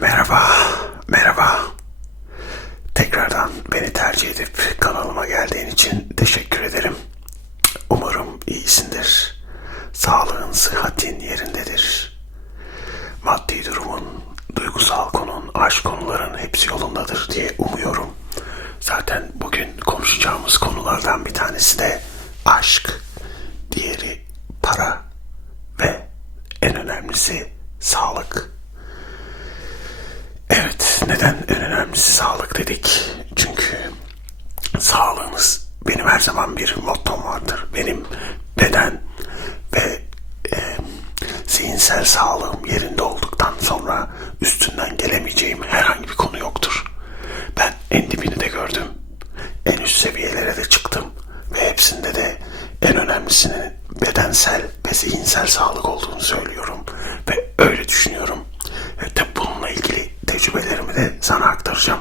Merhaba, merhaba. Tekrardan beni tercih edip kanalıma geldiğin için teşekkür ederim. Umarım iyisindir. Sağlığın, sıhhatin yerindedir. Maddi durumun, duygusal konun, aşk konuların hepsi yolundadır diye umuyorum. Zaten bugün konuşacağımız konulardan bir tanesi de aşk, diğeri para ve en önemlisi sağlık. Neden en önemlisi sağlık dedik? Çünkü sağlığınız benim her zaman bir mottom vardır. Benim beden ve e, zihinsel sağlığım yerinde olduktan sonra üstünden gelemeyeceğim herhangi bir konu yoktur. Ben en dibini de gördüm. En üst seviyelere de çıktım. Ve hepsinde de en önemlisinin bedensel ve zihinsel sağlık olduğunu söylüyorum. Ve öyle düşünüyorum. Ve de bununla ilgili tecrübelerimi de sana aktaracağım.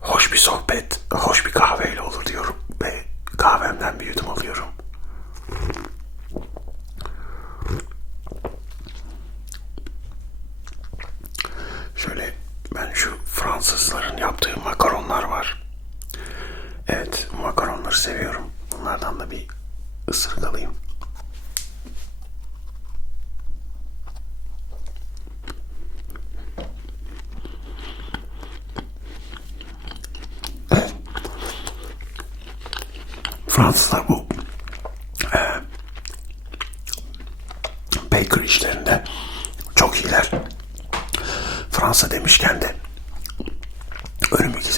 Hoş bir sohbet, hoş bir kahveyle olur diyorum. Ve kahvemden bir yudum alıyorum. Şöyle ben şu Fransızların yaptığı makaronlar var. Evet makaronları seviyorum. Bunlardan da bir ısırık alayım. Evet. Fransızlar bu e, baker işlerinde çok iyiler. Fransa demişken de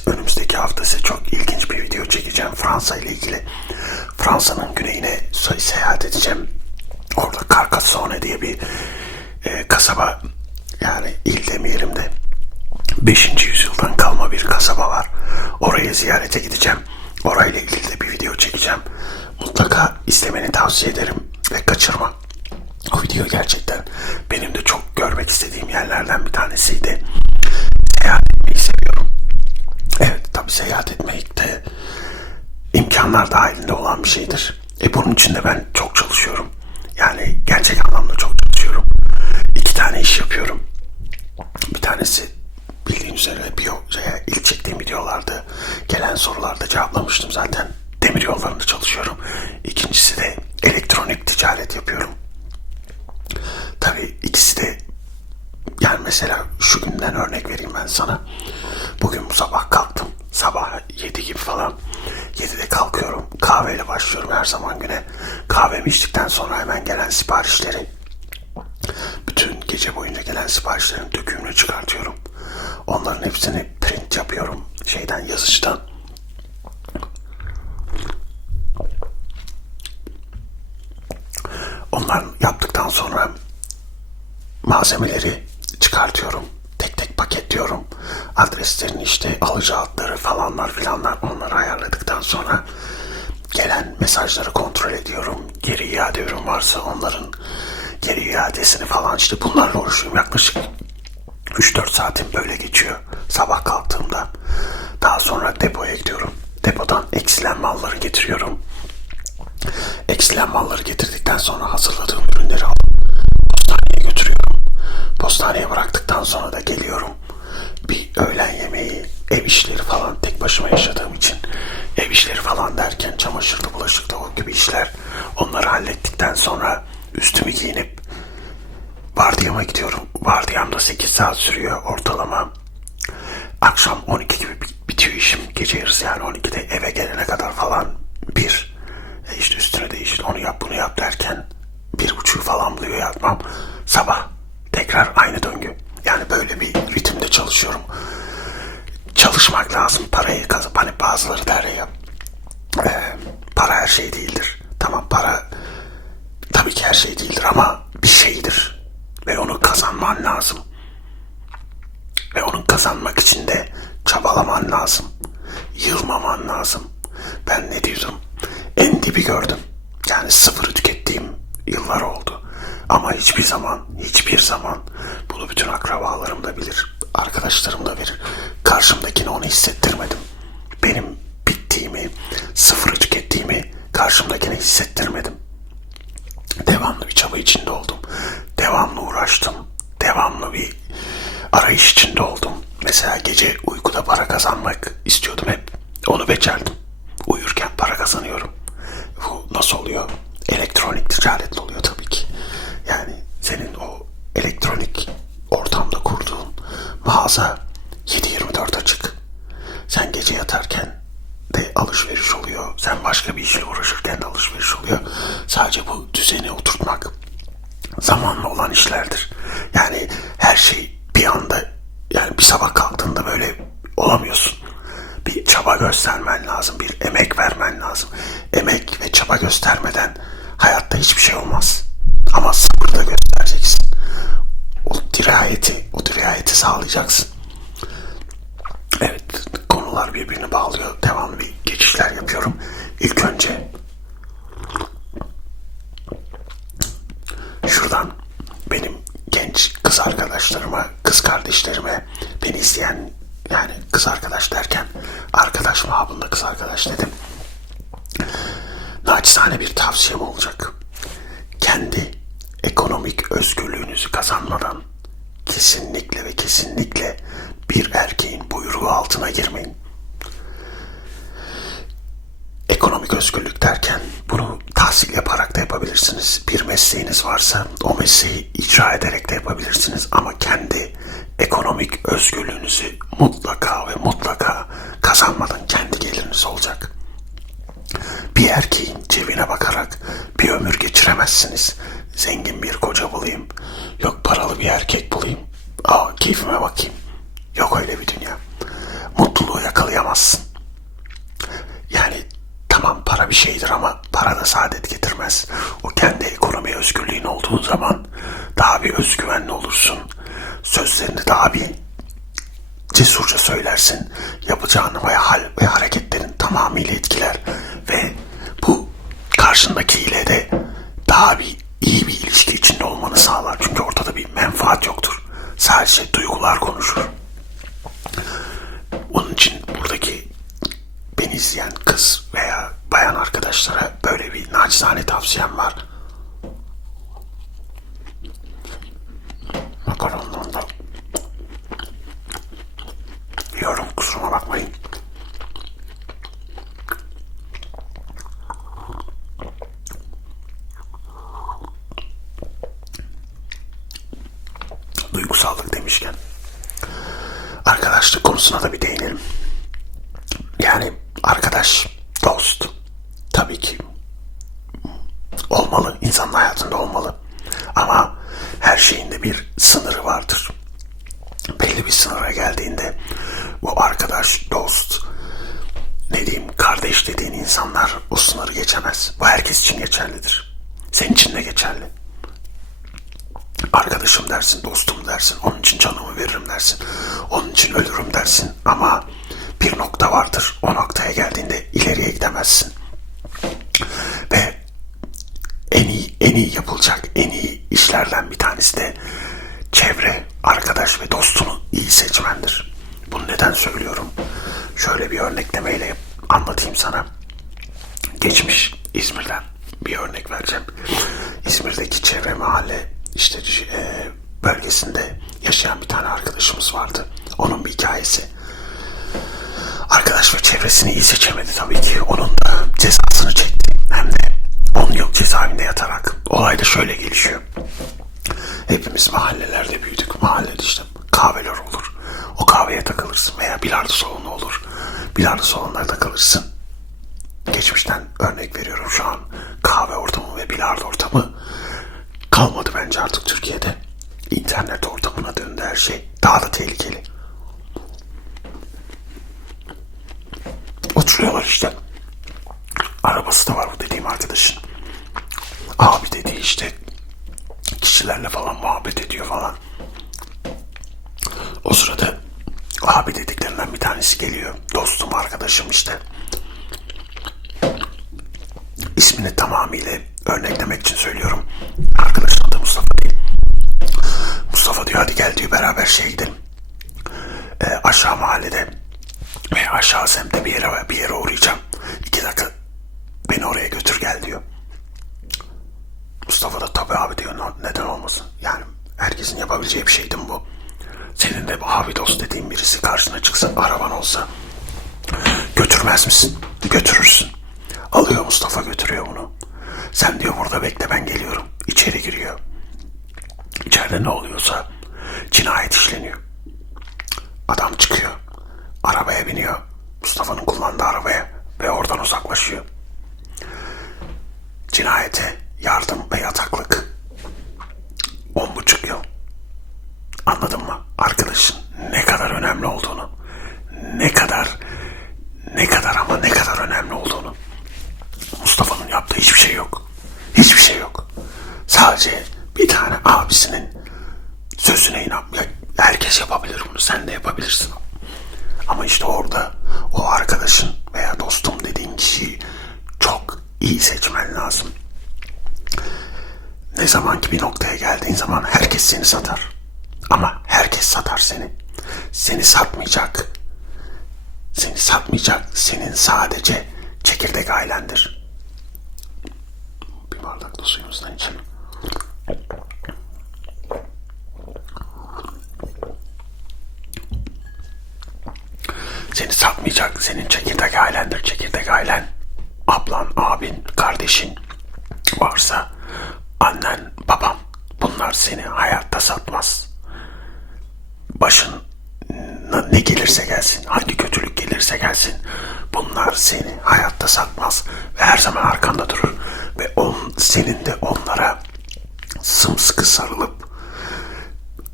önümüzdeki, hafta size çok ilginç bir video çekeceğim Fransa ile ilgili. Fransa'nın güneyine seyahat edeceğim. Orada Carcassonne diye bir e, kasaba yani il demeyelim de 5. yüzyıldan kalma bir kasaba var. Oraya ziyarete gideceğim. Orayla ilgili de bir video çekeceğim. Mutlaka izlemeni tavsiye ederim ve kaçırma. Video gerçekten benim de çok görmek istediğim yerlerden bir tanesiydi. Seyahat etmeyi seviyorum. Evet tabi seyahat etmek de imkanlar dahilinde olan bir şeydir. E bunun için de ben çok çalışıyorum. Yani gerçek anlamda çok çalışıyorum. İki tane iş yapıyorum. Bir tanesi bildiğin üzere şeye, ilk çektiğim videolarda gelen sorularda cevaplamıştım zaten. Demir yollarında çalışıyorum. İkincisi de elektronik ticaret yapıyorum. Tabii ikisi de yani mesela şu günden örnek vereyim ben sana. Bugün bu sabah kalktım. Sabah 7 gibi falan. 7'de kalkıyorum. Kahveyle başlıyorum her zaman güne. Kahvemi içtikten sonra hemen gelen siparişleri bütün gece boyunca gelen siparişlerin dökümünü çıkartıyorum. Onların hepsini print yapıyorum. Şeyden yazıcıdan. Onların yaptıktan sonra malzemeleri çıkartıyorum. Tek tek paketliyorum. Adreslerini işte alıcı adları falanlar filanlar onları ayarladıktan sonra gelen mesajları kontrol ediyorum. Geri iade ürün varsa onların geri iadesini falan işte bunlarla uğraşıyorum. Yaklaşık 3-4 saatim böyle geçiyor sabah kalktığımda. Daha sonra depoya gidiyorum. Depodan eksilen malları getiriyorum. Eksilen malları getirdikten sonra hazırladığım ürünleri postaneye götürüyorum. Postaneye bıraktıktan sonra da geliyorum. Bir öğlen yemeği, ev işleri falan tek başıma yaşadığım için ev işleri falan derken çamaşırdı, bulaşıktı o gibi işler. Onları hallettikten sonra üstümü giyinip vardiyama gidiyorum. Vardiyam da 8 saat sürüyor ortalama. Akşam 12 gibi bitiyor işim. Gece yarısı yani 12'de eve gelene kadar falan bir. E işte üstüne değiştir onu yap bunu yap derken bir buçuğu falan buluyor yatmam. Sabah tekrar aynı döngü. Yani böyle bir ritimde çalışıyorum. Çalışmak lazım parayı kazanıp hani bazıları der ya e, para her şey değildir. Tamam para tabii ki her şey değildir ama bir şeydir. Ve onu kazanman lazım. Ve onu kazanmak için de çabalaman lazım. Yılmaman lazım. Ben ne diyordum? En dibi gördüm. Yani sıfırı tükettiğim yıllar oldu. Ama hiçbir zaman, hiçbir zaman bunu bütün akrabalarım da bilir, arkadaşlarım da bilir. Karşımdakine onu hissettirmedim. Benim bittiğimi, sıfırı tükettiğimi karşımdakine hissettirmedim. Devamlı bir çaba içinde oldum. Devamlı uğraştım. Devamlı bir arayış içinde oldum. Mesela gece uykuda para kazanmak istiyordum hep. Onu becerdim. Uyurken para kazanıyorum. Bu nasıl oluyor? Elektronik ticaretle oluyor tabii ki. Yani senin o elektronik ortamda kurduğun mağaza 7-24 açık. Sen gece yatarken de alışveriş oluyor. Sen başka bir işle uğraşırken de alışveriş oluyor. Sadece bu düzeni oturtmak zamanla olan işlerdir. Yani her şey bir anda yani bir sabah kalktığında böyle olamıyorsun. Çaba göstermen lazım, bir emek vermen lazım. Emek ve çaba göstermeden hayatta hiçbir şey olmaz. Ama sabır da göstereceksin. O dirayeti, o dirayeti sağlayacaksın. Evet, konular birbirini bağlıyor. Devamlı bir geçişler yapıyorum. İlk önce şuradan benim genç kız arkadaşlarıma, kız kardeşlerime, beni izleyen yani kız arkadaş derken arkadaş mabında kız arkadaş dedim. Naçizane bir tavsiyem olacak. Kendi ekonomik özgürlüğünüzü kazanmadan kesinlikle ve kesinlikle bir erkeğin buyruğu altına girmeyin. Ekonomik özgürlük derken bunu tahsil yaparak da yapabilirsiniz. Bir mesleğiniz varsa o mesleği icra ederek de yapabilirsiniz. Ama kendi ekonomik özgürlüğünüzü mutlaka ve mutlaka kazanmadan kendi geliriniz olacak. Bir erkeğin cebine bakarak bir ömür geçiremezsiniz. Zengin bir koca bulayım. Yok paralı bir erkek bulayım. Aa keyfime bakayım. Yok öyle bir dünya. Mutluluğu yakalayamazsın. Yani tamam para bir şeydir ama para da saadet getirmez. O kendi ekonomi özgürlüğün olduğu zaman daha bir özgüvenli olursun. Sözlerini daha bir cesurca söylersin. Yapacağın ve hal ve hareketlerin tamamıyla etkiler. Ve bu karşındakiyle de daha bir iyi bir ilişki içinde olmanı sağlar. Çünkü ortada bir menfaat yoktur. Sadece duygular konuşur. Onun için buradaki beni izleyen kız veya bayan arkadaşlara böyle bir naçizane tavsiyem var. Makarondan da yiyorum kusuruma bakmayın. Duygusallık demişken arkadaşlık konusuna da bir değinelim. Yani arkadaş, dost tabii ki olmalı. insanın hayatında olmalı. Ama her şeyin de bir sınırı vardır. Belli bir sınıra geldiğinde bu arkadaş, dost, ne diyeyim kardeş dediğin insanlar o sınırı geçemez. Bu herkes için geçerlidir. Senin için de geçerli. Arkadaşım dersin, dostum dersin, onun için canımı veririm dersin, onun için ölürüm dersin ama bir nokta vardır. O noktaya geldiğinde ileriye gidemezsin. Ve en iyi, en iyi yapılacak en iyi işlerden bir tanesi de çevre, arkadaş ve dostunu iyi seçmendir. Bunu neden söylüyorum? Şöyle bir örneklemeyle anlatayım sana. Geçmiş İzmir'den bir örnek vereceğim. İzmir'deki çevre mahalle işte e, bölgesinde yaşayan bir tane arkadaşımız vardı. Onun bir hikayesi. Arkadaş ve çevresini iyi seçemedi tabii ki. Onun da cezasını çekti. Hem de 10 yıl cezaevinde yatarak. Olay da şöyle gelişiyor. Hepimiz mahallelerde büyüdük. Mahallede işte kahveler olur. O kahveye takılırsın veya bilardo salonu olur. Bilardo salonlarda takılırsın. Geçmişten örnek veriyorum şu an. Kahve ortamı ve bilardo ortamı kalmadı bence artık Türkiye'de. İnternet ortamına döndü her şey. Daha da tehlikeli. Oturuyorlar işte. Arabası da var bu dediğim arkadaşın. Abi dediği işte kişilerle falan muhabbet ediyor falan. O sırada abi dediklerinden bir tanesi geliyor. Dostum, arkadaşım işte. İsmini tamamıyla örneklemek için söylüyorum. Arkadaşın adı Mustafa değil. Mustafa diyor hadi gel diyor beraber şeye gidelim. E, aşağı mahallede veya aşağı semtte bir yere, bir yere uğrayacağım. İki dakika beni oraya götür gel diyor. Mustafa da tabii abi diyor neden olmasın. Yani herkesin yapabileceği bir şeydi bu. Senin de abi dost dediğin birisi karşına çıksa araban olsa götürmez misin? Götürürsün. Alıyor Mustafa götürüyor bunu. Sen diyor burada bekle ben geliyorum. İçeri giriyor. İçeride ne oluyorsa cinayet işleniyor. Adam çıkıyor. Arabaya biniyor. Mustafa'nın kullandığı arabaya ve oradan uzaklaşıyor. Cinayete yardım ve yataklık. On buçuk yıl. Anladın mı? Arkadaşın ne kadar önemli olduğunu. Ne kadar ne kadar ama ne kadar önemli olduğunu. Mustafa'nın yaptığı hiçbir şey yok. Hiçbir şey yok. Sadece bir tane abisinin sözüne inan. Ya herkes yapabilir bunu. Sen de yapabilirsin. Ama işte orada o arkadaşın veya dostum dediğin kişiyi çok iyi seçmen lazım. Ne zaman ki bir noktaya geldiğin zaman herkes seni satar. Ama herkes satar seni. Seni satmayacak. Seni satmayacak. Senin sadece çekirdek ailendir. Bir bardak da suyumuzdan içelim. Seni satmayacak. Senin çekirdek ailendir. Çekirdek ailen. Ablan, abin, kardeşin varsa annen, bunlar seni hayatta satmaz. Başın ne gelirse gelsin, hangi kötülük gelirse gelsin bunlar seni hayatta satmaz ve her zaman arkanda durur ve on, senin de onlara sımsıkı sarılıp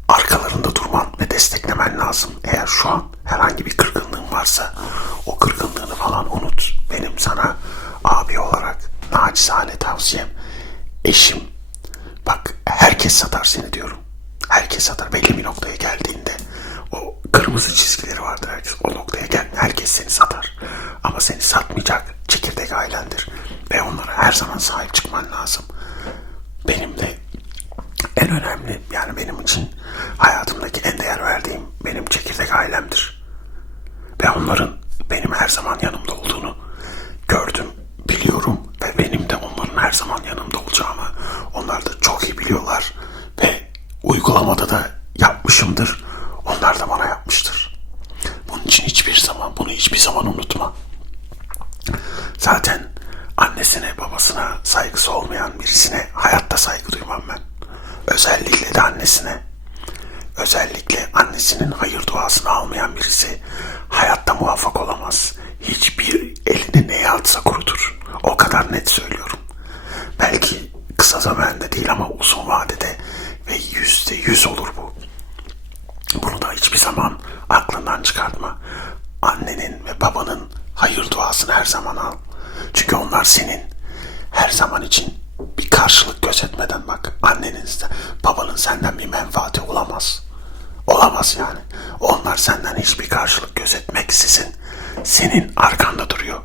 arkalarında durman ve desteklemen lazım. Eğer şu an herhangi bir kırgınlığın varsa o kırgınlığını falan unut. Benim sana abi olarak naçizane tavsiyem eşim herkes satar seni diyorum. Herkes satar. Belli bir noktaya geldiğinde o kırmızı çizgileri vardır herkes. O noktaya gel. Herkes seni satar. Ama seni satmayacak çekirdek ailendir. Ve onlara her zaman sahip çıkman lazım. Benim de en önemli yani benim için hayatımdaki en değer verdiğim benim çekirdek ailemdir. Ve onların benim her zaman yanımda olduğunu gördüm, biliyorum ve benim de onların her zaman yanımda olacağımı onlar da çok iyi biliyorlar ve uygulamada da yapmışımdır. Onlar da bana yapmıştır. Bunun için hiçbir zaman bunu hiçbir zaman unutma. Zaten annesine babasına saygısı olmayan birisine hayatta saygı duymam ben. Özellikle de annesine. Özellikle annesinin hayır duasını almayan birisi hayatta muvaffak olamaz. Hiçbir elini neye atsa kurutur. O kadar net söylüyorum. Belki kısa zamanda değil ama uzun vadede ve yüzde yüz olur bu. Bunu da hiçbir zaman aklından çıkartma. Annenin ve babanın hayır duasını her zaman al. Çünkü onlar senin her zaman için bir karşılık gözetmeden bak. Annenin, babanın senden bir menfaati olamaz. Olamaz yani. Onlar senden hiçbir karşılık gözetmeksizin senin arkanda duruyor.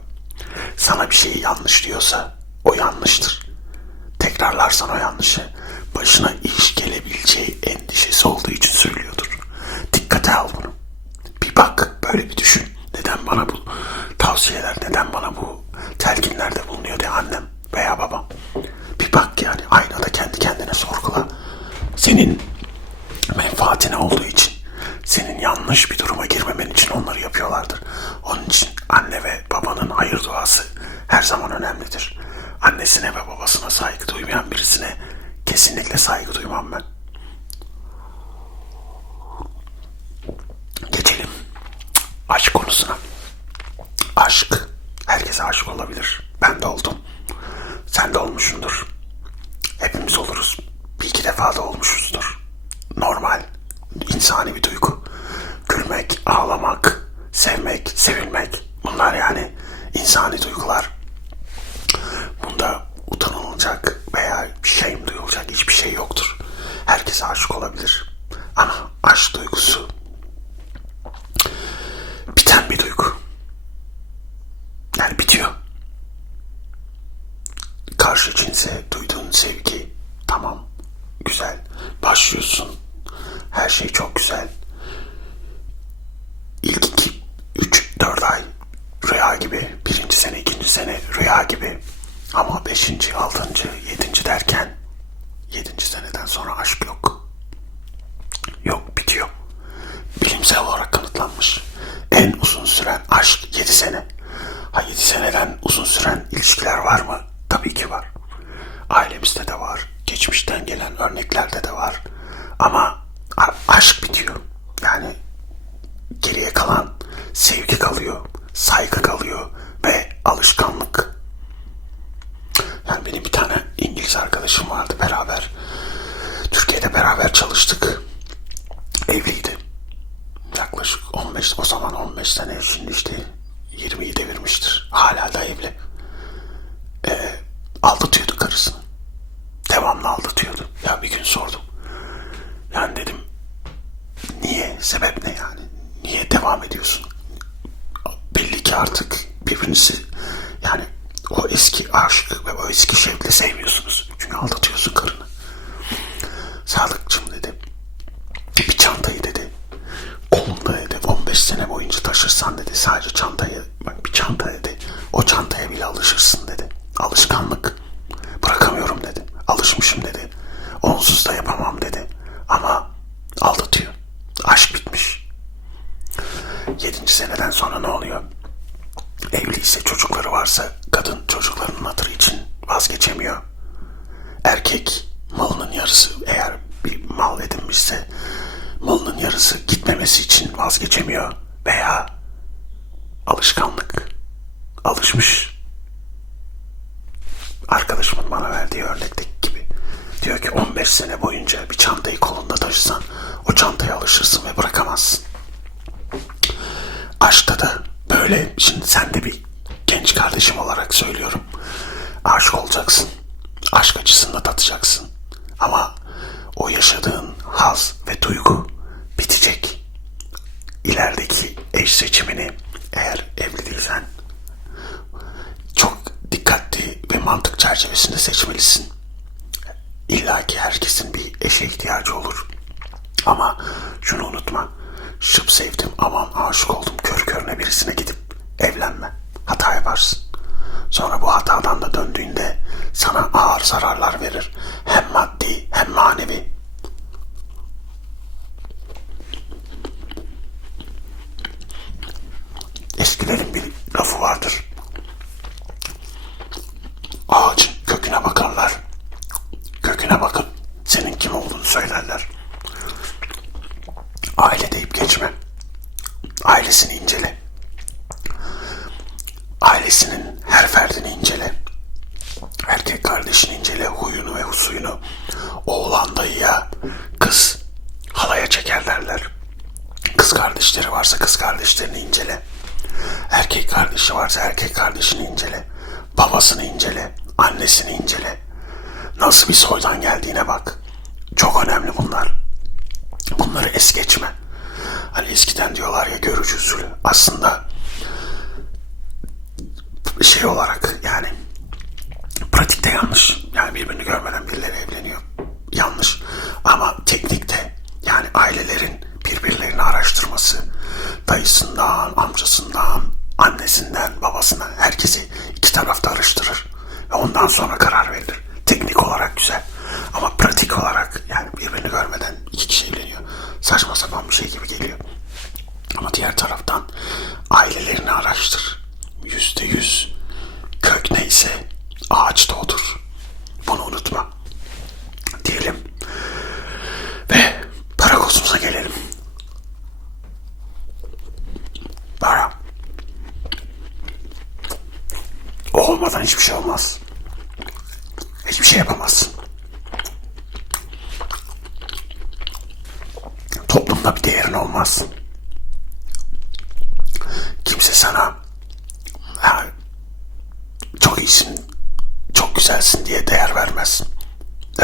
Sana bir şeyi yanlış diyorsa o yanlıştır. Tekrarlarsan o yanlışı başına iş gelebileceği endişesi olduğu için söylüyordur. Dikkate al bunu. Bir bak böyle bir düşün. Neden bana bu tavsiyeler, neden bana bu telkinlerde bulunuyor de annem veya babam. Bir bak yani aynada kendi kendine sorgula. Senin menfaatine olduğu için, senin yanlış bir duruma girmemen için onları yapıyorlardır. Onun için anne ve babanın hayır duası her zaman önemlidir. Annesine ve babasına saygı duymayan birisine kesinlikle saygı duymam ben. Geçelim aşk konusuna. Aşk. Herkese aşık olabilir. Ben de oldum. Sen de olmuşsundur. Hepimiz oluruz. Bir iki defa da olmuşuzdur. Normal. insani bir duygu. Gülmek, ağlamak, sevmek, sevilmek. Bunlar yani insani duygular. Bunda utanılacak hiçbir şey yoktur. Herkes aşık olabilir. Ama aşk duygusu biten bir duygu. Yani bitiyor. Karşı cinse duyduğun sevgi tamam güzel. Başlıyorsun. Her şey çok güzel. İlk iki, üç, dört ay rüya gibi. Birinci sene, ikinci sene rüya gibi. Ama beşinci, altıncı, yedinci derken yedinci seneden sonra aşk yok. Yok bitiyor. gelen örneklerde de var. Ama a- aşk bitiyor. Yani geriye kalan sevgi kalıyor, saygı kalıyor ve alışkanlık. Yani benim bir tane İngiliz arkadaşım vardı beraber. Türkiye'de beraber çalıştık. Evliydi. Yaklaşık 15, o zaman 15 sene şimdi işte 20'yi devirmiştir. Hala da evli. Ee, aldatıyordu karısını. Devamlı aldatıyordu. Ya bir gün sordum. Yani dedim niye? Sebep ne yani? Niye devam ediyorsun? Belli ki artık birbirinizi yani o eski aşk ve o eski şevkle sevmiyorsunuz. Çünkü aldatıyorsun karını. Sadıkçım dedi. Bir çantayı dedi. Kolunda dedi 15 sene boyunca taşırsan dedi. Sadece çantayı bak bir çanta dedi. O çantaya bile alışırsın dedi. Alışkanlık. Alışmışım dedi. Onsuz da yapamam dedi. Ama aldatıyor. Aşk bitmiş. Yedinci seneden sonra ne oluyor? Evliyse çocukları varsa kadın çocuklarının hatırı için vazgeçemiyor. Erkek malının yarısı eğer bir mal edinmişse malının yarısı gitmemesi için vazgeçemiyor veya alışkanlık alışmış. Arkadaşımın bana verdiği örnekteki diyor ki 15 sene boyunca bir çantayı kolunda taşısan o çantaya alışırsın ve bırakamazsın. Aşkta da böyle şimdi sen de bir genç kardeşim olarak söylüyorum. Aşık olacaksın. Aşk acısını da tatacaksın. Ama o yaşadığın haz ve duygu bitecek. İlerideki eş seçimini eğer evli değilsen çok dikkatli ve mantık çerçevesinde seçmelisin. İlla ki herkesin bir eşe ihtiyacı olur. Ama şunu unutma. Şıp sevdim aman aşık oldum kör körüne birisine gidip evlenme. Hata yaparsın. Sonra bu hatadan da döndüğünde sana ağır zararlar verir. Hem maddi hem manevi. Eskilerin bir lafı vardır. Ağacın köküne bakarlar. Köküne bakın. Senin kim olduğunu söylerler. Aile deyip geçme. Ailesini incele. Ailesinin her ferdini incele. Erkek kardeşini incele, huyunu ve husuyunu. Oğlan dayıya, kız halaya çeker derler. Kız kardeşleri varsa kız kardeşlerini incele. Erkek kardeşi varsa erkek kardeşini incele. Babasını incele, annesini incele. Nasıl bir soydan geldiğine bak. Çok önemli bunlar. Bunları es geçme. Hani eskiden diyorlar ya görücü usulü. Aslında şey olarak yani pratikte yanlış. Yani birbirini görmeden birileri evleniyor. Yanlış. Ama teknikte yani ailelerin birbirlerini araştırması, dayısından, amcasından, annesinden, babasından herkesi iki tarafta araştırır. Ve ondan sonra karar verilir. Teknik olarak güzel. Ama pratik olarak yani birbirini görmeden iki kişi evleniyor. Saçma sapan bir şey gibi geliyor. Ama diğer taraftan ailelerini araştır. Yüzde yüz kök neyse ağaç da odur. Bunu unutma. Diyelim. Ve parakosumuza gelelim. Para. O olmadan hiçbir şey olmaz. Hiçbir şey yapamazsın. Toplumda bir değerin olmaz. Kimse sana ha, çok iyisin, çok güzelsin diye değer vermez.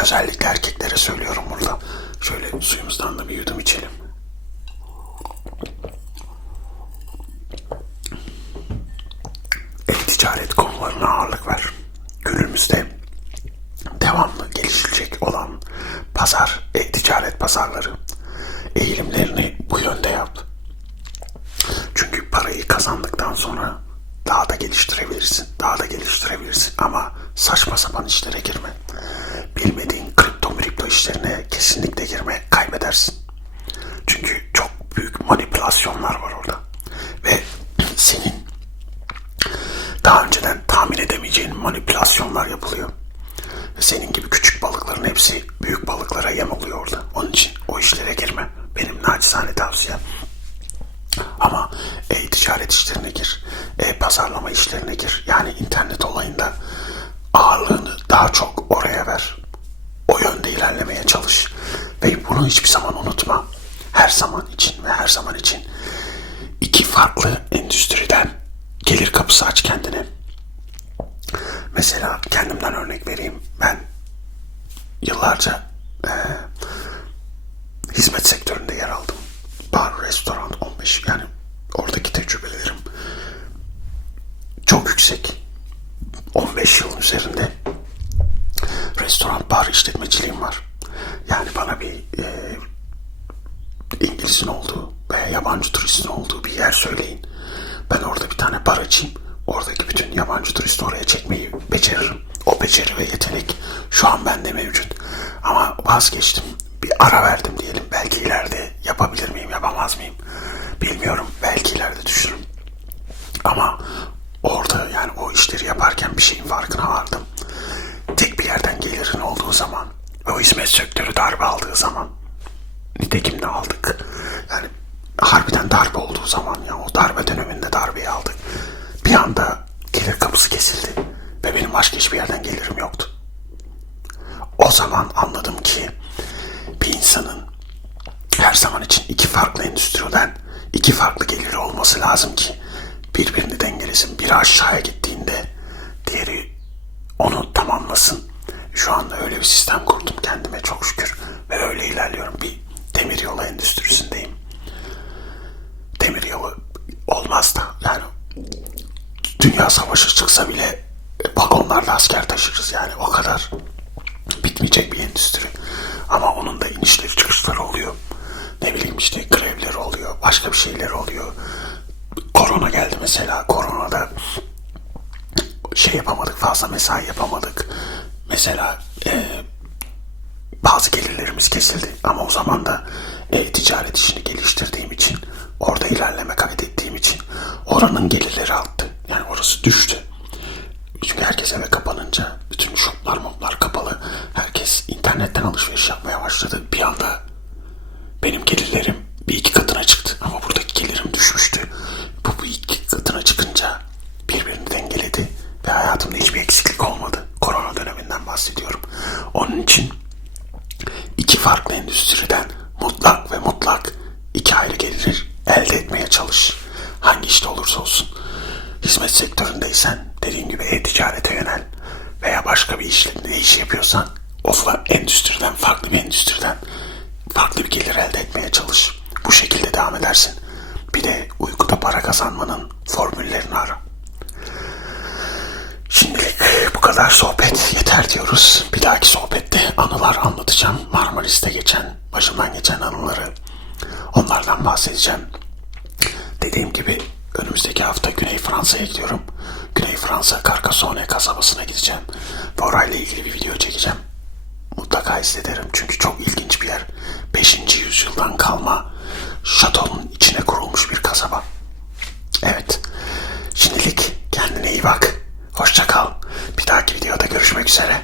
Özellikle erkeklere söylüyorum burada. Şöyle suyumuzdan da bir yudum içelim. E-ticaret konularına ağırlık ver. Günümüzde devamlı gelişilecek olan pazar, e-ticaret pazarları eğilimlerini bu yönde yap. Çünkü parayı kazandıktan sonra daha da geliştirebilirsin. Daha da geliştirebilirsin. Ama saçma sapan işlere girme. Bilmediğin kripto kripto işlerine kesinlikle girme. Kaybedersin. Çünkü çok büyük manipülasyonlar var orada. Ve senin daha önceden tahmin edemeyeceğin manipülasyonlar yapılıyor. Senin gibi küçük balıkların hepsi büyük balıklara yem oluyor orada. Onun için o işlere girme. Benim naçizane tavsiyem. Ama e-ticaret işlerine gir, e-pazarlama işlerine gir. Yani internet olayında ağırlığını daha çok oraya ver. O yönde ilerlemeye çalış. Ve bunu hiçbir zaman unutma. Her zaman için ve her zaman için iki farklı endüstriden gelir kapısı aç kendine. Mesela kendimden örnek vereyim. Ben yıllarca e, hizmet sektöründe yer aldım. Bar, restoran 15 yani oradaki tecrübelerim çok yüksek. 15 yılın üzerinde restoran bar işletmeciliğim var. Yani bana bir e, İngiliz'in olduğu veya yabancı turistin olduğu bir yer söyleyin. Ben orada bir tane bar açayım. Oradaki bütün yabancı turisti oraya çekmeyi beceririm. O beceri ve yetenek şu an bende mevcut. Ama vazgeçtim. Bir ara verdim diyelim. Belki ileride yapabilir miyim, yapamaz mıyım? Bilmiyorum. Belki ileride düşünürüm. Ama orada yani o işleri yaparken bir şeyin farkına vardım. Tek bir yerden gelirin olduğu zaman ve o hizmet sektörü darbe aldığı zaman nitekim de aldık. Yani harbiden darbe olduğu zaman ya o darbe döneminde darbeyi aldık. Bir anda gelir kapısı kesildi ve benim başka hiçbir yerden gelirim yoktu. O zaman anladım ki bir insanın her zaman için iki farklı endüstriden iki farklı geliri olması lazım ki birbirini dengelesin. Biri aşağıya gittiğinde diğeri onu tamamlasın. Şu anda öyle bir sistem kurdum kendime çok şükür ve öyle ilerliyorum. Bir demir yolu endüstrisindeyim. Demir yolu olmaz da yani dünya savaşı çıksa bile vagonlarla asker taşırız yani o kadar bitmeyecek bir endüstri. Ama onun da inişleri çıkışları oluyor. Ne bileyim işte grevleri oluyor, başka bir şeyler oluyor. Korona geldi mesela. Koronada şey yapamadık, fazla mesai yapamadık. Mesela e, bazı gelirlerimiz kesildi. Ama o zaman da e, ticaret işini geliştirdiğim için, orada ilerleme kaydettiğim için oranın gelirleri arttı. Yani orası düştü. Çünkü herkes eve kapanınca bütün shoplar moplar kapalı. Herkes internetten alışveriş yapmaya başladı. Bir anda benim gelirlerim bir iki katına çıktı. Ama buradaki gelirim düşmüştü. Bu bir iki katına çıkınca birbirini dengeledi. Ve hayatımda hiçbir eksiklik olmadı. Korona döneminden bahsediyorum. Onun için iki farklı endüstriden mutlak ve mutlak iki ayrı gelir elde etmeye çalış. Hangi işte olursa olsun. Hizmet sektöründeysen dediğim gibi e-ticarete yönel veya başka bir işle ne iş yapıyorsan o fa- endüstriden farklı bir endüstriden farklı bir gelir elde etmeye çalış. Bu şekilde devam edersin. Bir de uykuda para kazanmanın formüllerini ara. Şimdilik bu kadar sohbet yeter diyoruz. Bir dahaki sohbette anılar anlatacağım. Marmaris'te geçen, başımdan geçen anıları onlardan bahsedeceğim. Dediğim gibi önümüzdeki hafta Güney Fransa'ya gidiyorum. Güney Fransa Carcassonne kasabasına gideceğim. Ve orayla ilgili bir video çekeceğim. Mutlaka izlerim çünkü çok ilginç bir yer. 5. yüzyıldan kalma şatonun içine kurulmuş bir kasaba. Evet. Şimdilik kendine iyi bak. Hoşça kal. Bir dahaki videoda görüşmek üzere.